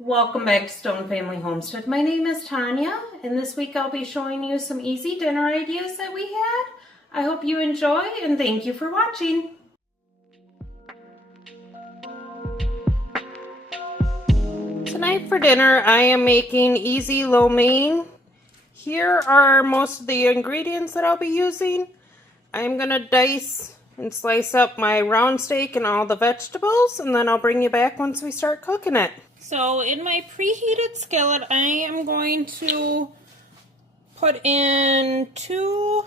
Welcome back to Stone Family Homestead. My name is Tanya, and this week I'll be showing you some easy dinner ideas that we had. I hope you enjoy, and thank you for watching. Tonight for dinner, I am making easy LoMein. Here are most of the ingredients that I'll be using. I'm going to dice and slice up my round steak and all the vegetables, and then I'll bring you back once we start cooking it. So in my preheated skillet, I am going to put in 2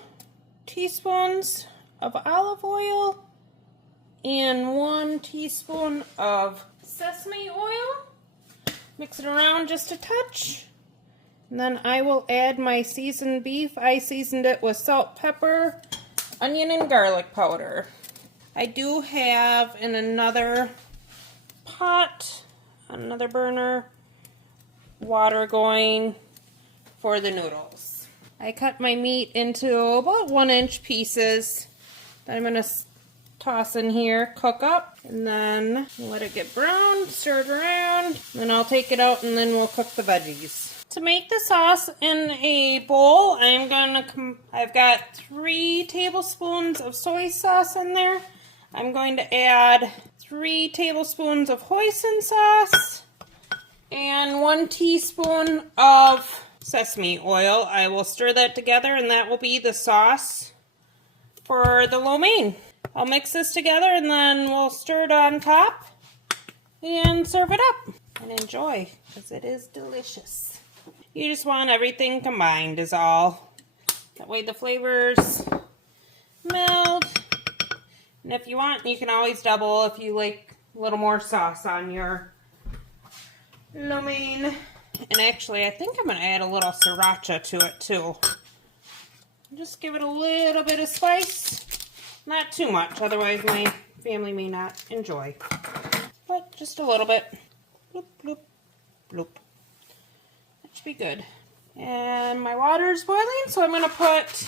teaspoons of olive oil and 1 teaspoon of sesame oil. Mix it around just a touch. And then I will add my seasoned beef. I seasoned it with salt, pepper, onion, and garlic powder. I do have in another pot, another burner, water going for the noodles. I cut my meat into about 1-inch pieces that I'm going to toss in here, cook up, and then let it get brown, stir it around, then I'll take it out and then we'll cook the veggies. To make the sauce in a bowl, I've got 3 tablespoons of soy sauce in there. I'm going to add 3 tablespoons of hoisin sauce and 1 teaspoon of sesame oil. I will stir that together and that will be the sauce for the LoMein. I'll mix this together and then we'll stir it on top and serve it up and enjoy because it is delicious. You just want everything combined is all. That way the flavors meld. And if you want, you can always double if you like a little more sauce on your LoMein. And actually, I think I'm going to add a little sriracha to it too. Just give it a little bit of spice. Not too much, otherwise my family may not enjoy. But just a little bit. Bloop, bloop, bloop. That should be good. And my water is boiling, so I'm going to put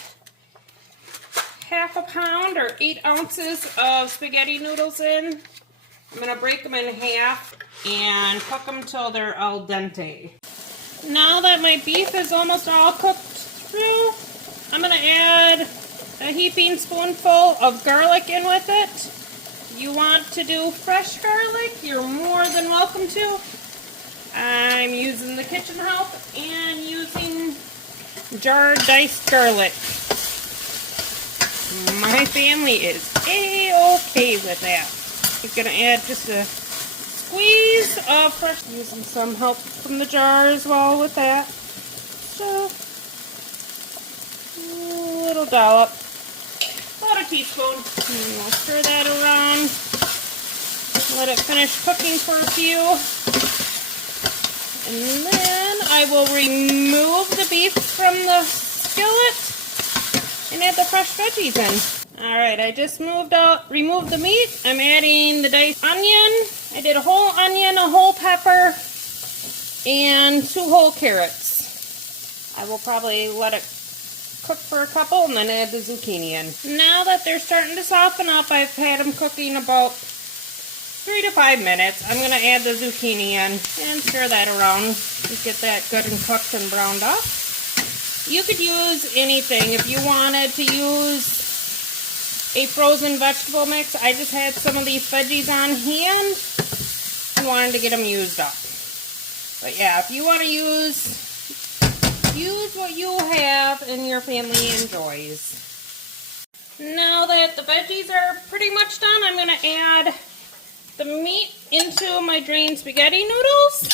half a pound or 8 ounces of spaghetti noodles in. I'm going to break them in half and cook them till they're al dente. Now that my beef is almost all cooked through, I'm going to add a heaping spoonful of garlic in with it. If you want to do fresh garlic, you're more than welcome to. I'm using the kitchen help and using jarred diced garlic. My family is a-okay with that. I'm going to add just a squeeze of fresh, using some help from the jar as well with that. So, a little dollop. About a teaspoon. And we'll stir that around. Let it finish cooking for a few. And then I will remove the beef from the skillet and add the fresh veggies in. Alright, I just removed the meat. I'm adding the diced onion. I did a whole onion, a whole pepper, and 2 whole carrots. I will probably let it cook for a couple and then add the zucchini in. Now that they're starting to soften up, I've had them cooking about 3 to 5 minutes. I'm going to add the zucchini in and stir that around to get that good and cooked and browned up. You could use anything. If you wanted to use a frozen vegetable mix, I just had some of these veggies on hand and wanted to get them used up. But yeah, if you want to use what you have and your family enjoys. Now that the veggies are pretty much done, I'm going to add the meat into my drained spaghetti noodles,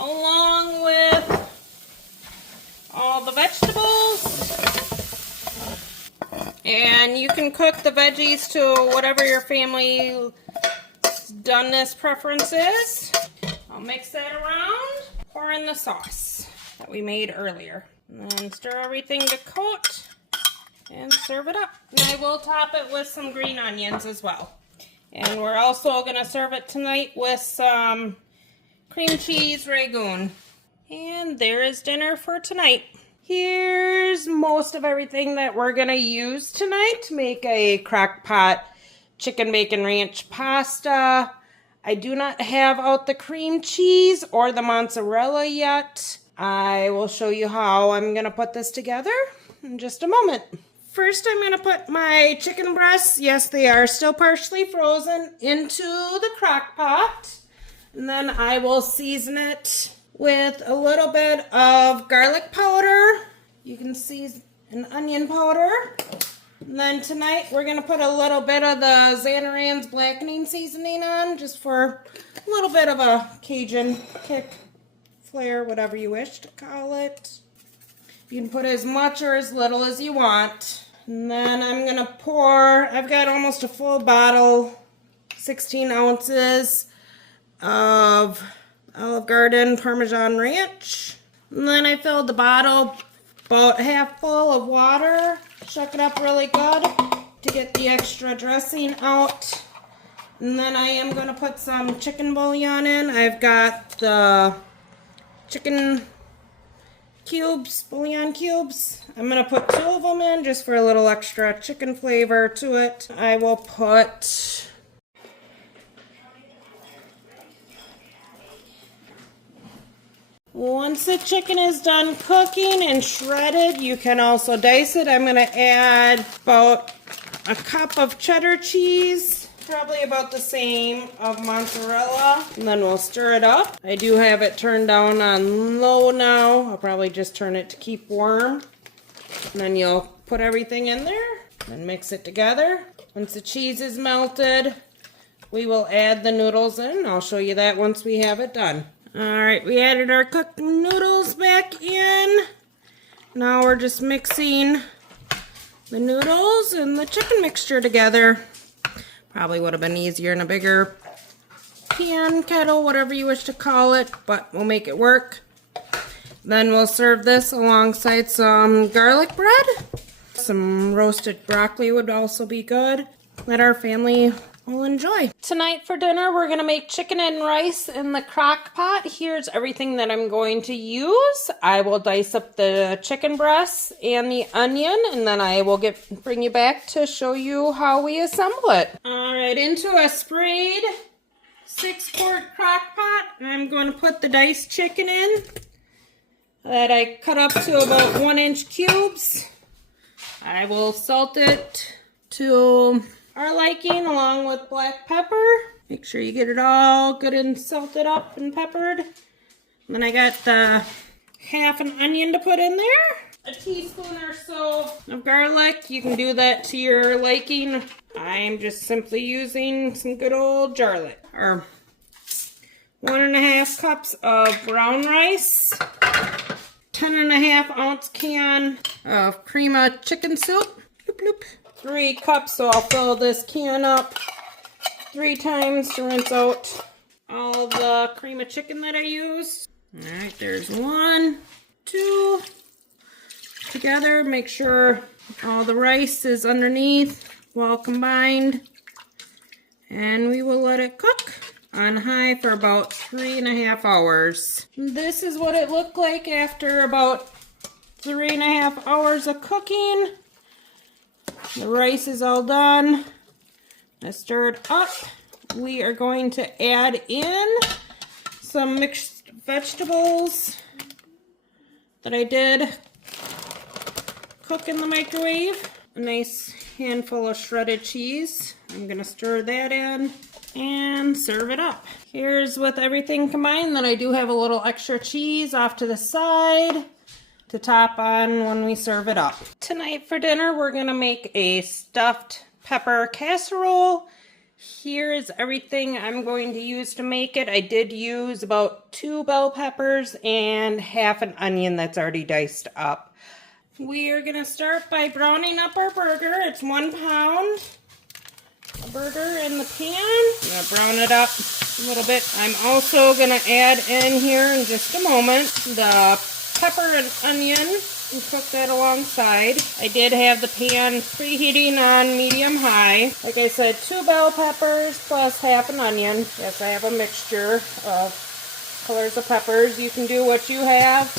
along with all the vegetables. And you can cook the veggies to whatever your family's doneness preference is. I'll mix that around. Pour in the sauce that we made earlier. And then stir everything to coat and serve it up. And I will top it with some green onions as well. And we're also going to serve it tonight with some cream cheese ragoon. And there is dinner for tonight. Here's most of everything that we're going to use tonight to make a crock pot chicken bacon ranch pasta. I do not have out the cream cheese or the mozzarella yet. I will show you how I'm going to put this together in just a moment. First, I'm going to put my chicken breasts, yes, they are still partially frozen, into the crock pot. And then I will season it with a little bit of garlic powder. You can season an onion powder. And then tonight we're going to put a little bit of the Xanaran's blackening seasoning on, just for a little bit of a Cajun kick, flair, whatever you wish to call it. You can put as much or as little as you want. And then I'm going to pour, I've got almost a full bottle, 16 ounces of Olive Garden Parmesan Ranch. And then I filled the bottle about half full of water. Shuck it up really good to get the extra dressing out. And then I am going to put some chicken bouillon in. I've got the chicken cubes, bouillon cubes. I'm going to put 2 of them in just for a little extra chicken flavor to it. I will put once the chicken is done cooking and shredded, you can also dice it. I'm going to add about a cup of cheddar cheese, probably about the same of mozzarella, and then we'll stir it up. I do have it turned down on low now. I'll probably just turn it to keep warm. And then you'll put everything in there and mix it together. Once the cheese is melted, we will add the noodles in. I'll show you that once we have it done. Alright, we added our cooked noodles back in. Now we're just mixing the noodles and the chicken mixture together. Probably would have been easier in a bigger pan, kettle, whatever you wish to call it, but we'll make it work. Then we'll serve this alongside some garlic bread. Some roasted broccoli would also be good that our family will enjoy. Tonight for dinner, we're going to make chicken and rice in the crock pot. Here's everything that I'm going to use. I will dice up the chicken breasts and the onion, and then I will bring you back to show you how we assemble it. Alright, into a sprayed 6-quart crock pot, I'm going to put the diced chicken in that I cut up to about 1-inch cubes. I will salt it to our liking along with black pepper. Make sure you get it all good and salted up and peppered. And then I got the half an onion to put in there. A teaspoon or so of garlic. You can do that to your liking. I am just simply using some good old garlic. Or 1.5 cups of brown rice. 10.5 ounce can of cream of chicken soup. Bloop, bloop. 3 cups, so I'll fill this can up 3 times to rinse out all the cream of chicken that I used. Alright, there's 1, 2. Together, make sure all the rice is underneath, well combined. And we will let it cook on high for about 3.5 hours. This is what it looked like after about 3.5 hours of cooking. The rice is all done. I stirred up. We are going to add in some mixed vegetables that I did cook in the microwave. A nice handful of shredded cheese. I'm going to stir that in and serve it up. Here's with everything combined. Then I do have a little extra cheese off to the side to top on when we serve it up. Tonight for dinner, we're gonna make a stuffed pepper casserole. Here is everything I'm going to use to make it. I did use about 2 bell peppers and half an onion that's already diced up. We are gonna start by browning up our burger. It's 1 pound. A burger in the pan. I'm gonna brown it up a little bit. I'm also gonna add in here in just a moment the pepper and onion and cook that alongside. I did have the pan preheating on medium-high. Like I said, 2 bell peppers plus half an onion. Yes, I have a mixture of colors of peppers. You can do what you have.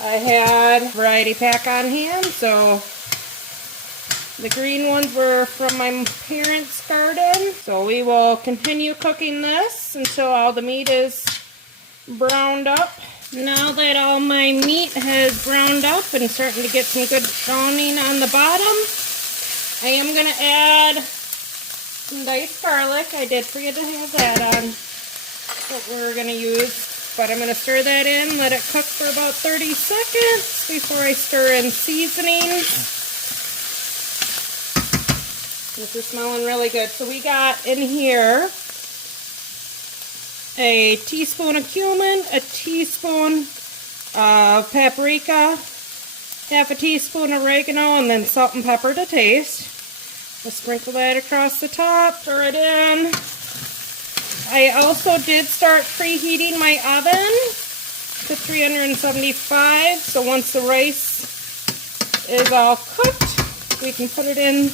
I had variety pack on hand, so The green ones were from my parents' garden. So we will continue cooking this until all the meat is browned up. Now that all my meat has browned up and starting to get some good browning on the bottom, I am going to add some diced garlic. I did forget to have that on what we're going to use, but I'm going to stir that in, let it cook for about 30 seconds before I stir in seasonings. This is smelling really good. So we got in here a teaspoon of cumin, a teaspoon of paprika, half a teaspoon of oregano, and then salt and pepper to taste. We'll sprinkle that across the top, stir it in. I also did start preheating my oven to 375, so once the rice is all cooked, we can put it in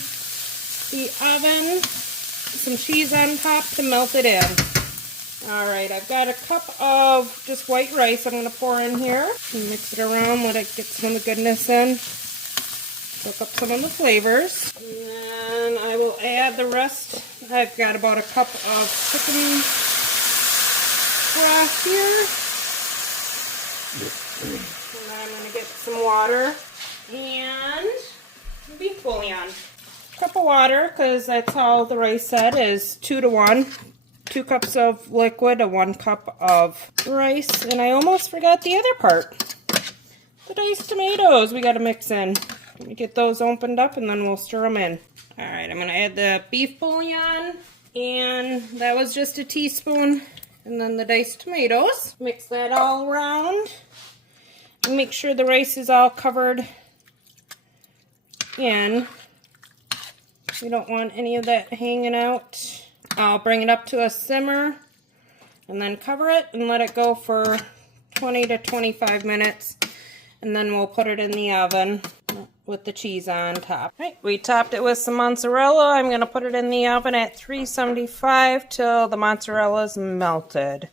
the oven, some cheese on top to melt it in. Alright, I've got a cup of just white rice I'm going to pour in here. And mix it around, let it get some of the goodness in. Soak up some of the flavors. And then I will add the rest. I've got about a cup of chicken broth here. And then I'm going to get some water and beef bouillon. Cup of water, because that's all the rice said, is 2 to 1. 2 cups of liquid to 1 cup of rice. And I almost forgot the other part. The diced tomatoes we got to mix in. Let me get those opened up and then we'll stir them in. Alright, I'm going to add the beef bouillon. And that was just a teaspoon. And then the diced tomatoes. Mix that all around. And make sure the rice is all covered in. We don't want any of that hanging out. I'll bring it up to a simmer and then cover it and let it go for 20 to 25 minutes. And then we'll put it in the oven with the cheese on top. Right, we topped it with some mozzarella. I'm going to put it in the oven at 375 till the mozzarella is melted.